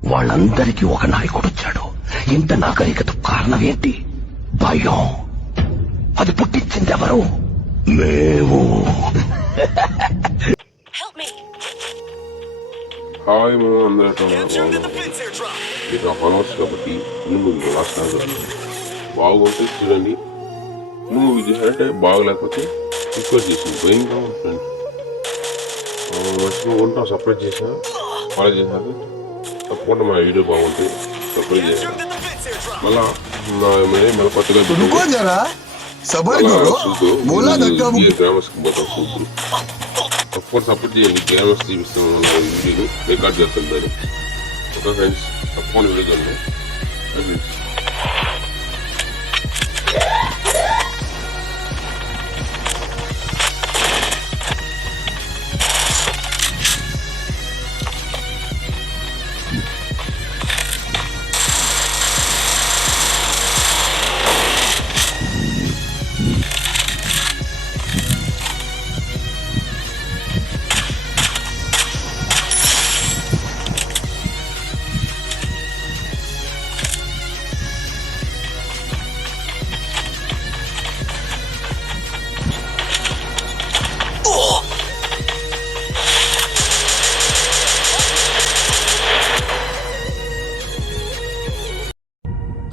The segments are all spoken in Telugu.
వాళ్ళందరికీ ఒక నాయకుడొచ్చాడు. ఇంత నాగరికత కారణం ఏంటి? భయం. అది పుట్టించింది ఎవరు? మేము. హాయ్ మేము అందరూ ఇక హానర్స్ కాబట్టి నువ్వు లాస్ట్ బాగుంటే చూడండి. నువ్వు ఇది అంటే బాగలేకపోతే రిక్వెస్ట్ చేసింది భయంగా ఫ్రెండ్ మర్చిపోకుండా సపరేట్ చేసా ఫాలో చేశారు. తప్పకుండా మా వీడియో బాగుంటుంది సపరేట్ చేశాను. మళ్ళా మళ్ళీ కొత్తగా గ్రామర్స్కి పోతాం సూపర్. తప్పకుండా సపోర్ట్ చేయండి. గ్రామర్స్ చూపిస్తాం వీడియోలు రికార్డ్ చేస్తాం దాన్ని. ఓకే ఫ్రెండ్స్ తప్పకుండా వీడియో చూడండి.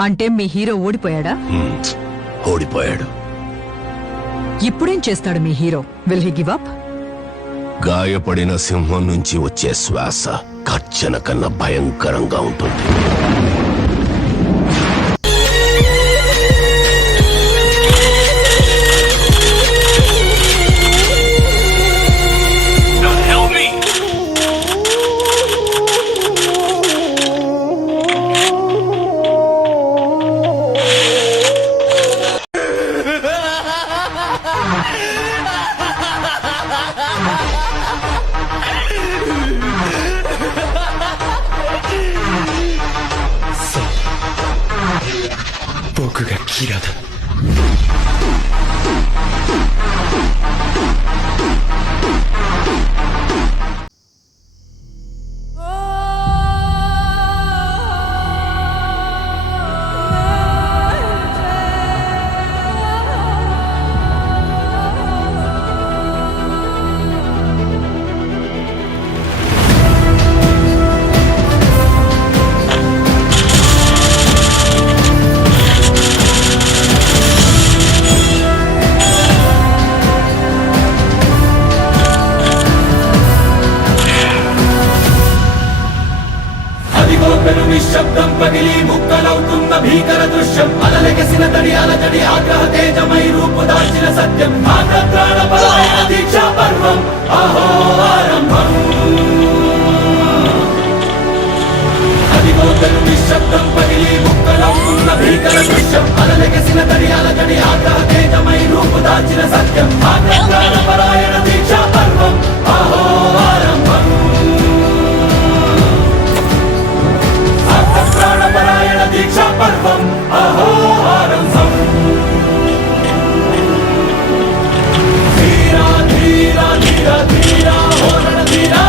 అంటే మీ హీరో ఓడిపోయాడా? ఓడిపోయాడు. ఇప్పుడేం చేస్తాడు మీ hero? Will he give up? గాయపడిన సింహం నుంచి వచ్చే శ్వాస కర్చన కన్నా భయంకరంగా ఉంటుంది. నిశ్శబ్దం పగిలి ముక్కలవుతున్న భీకర దృశ్యం అలలెగసిన తడియాల తడి ఆగ్రహ తేజమై రూపు దాల్చిన సత్యం ప్రాణపరమైన దీక్షా పర్వం అహో ఆరంభం. అదిగోతను నిశ్శబ్దం పగిలి ముక్కలవుతున్న భీకర దృశ్యం అలలెగసిన తడియాల తడి ఆగ్రహ తేజమై రూపు దాల్చిన సత్యం ప్రాణపరాయణ దీక్షా పర్వం అహో ఆరంభం. ప్రాణపరాయణ దీక్షా పర్వం అహో ఆరంభం. ధీరా ధీరా ధీరా ధీరా హోరణ ధీరా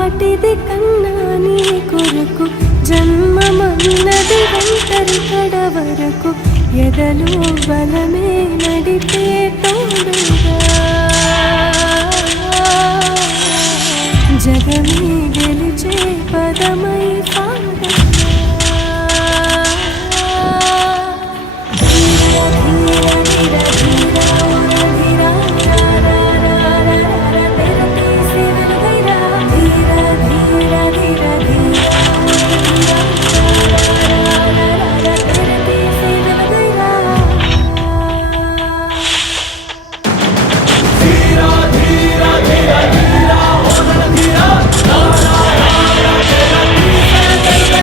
వాటిది కన్నా నీ కొరకు జన్మమన్నది ఒంటరి కడ వరకు ఎదలు బలమే నడిపేట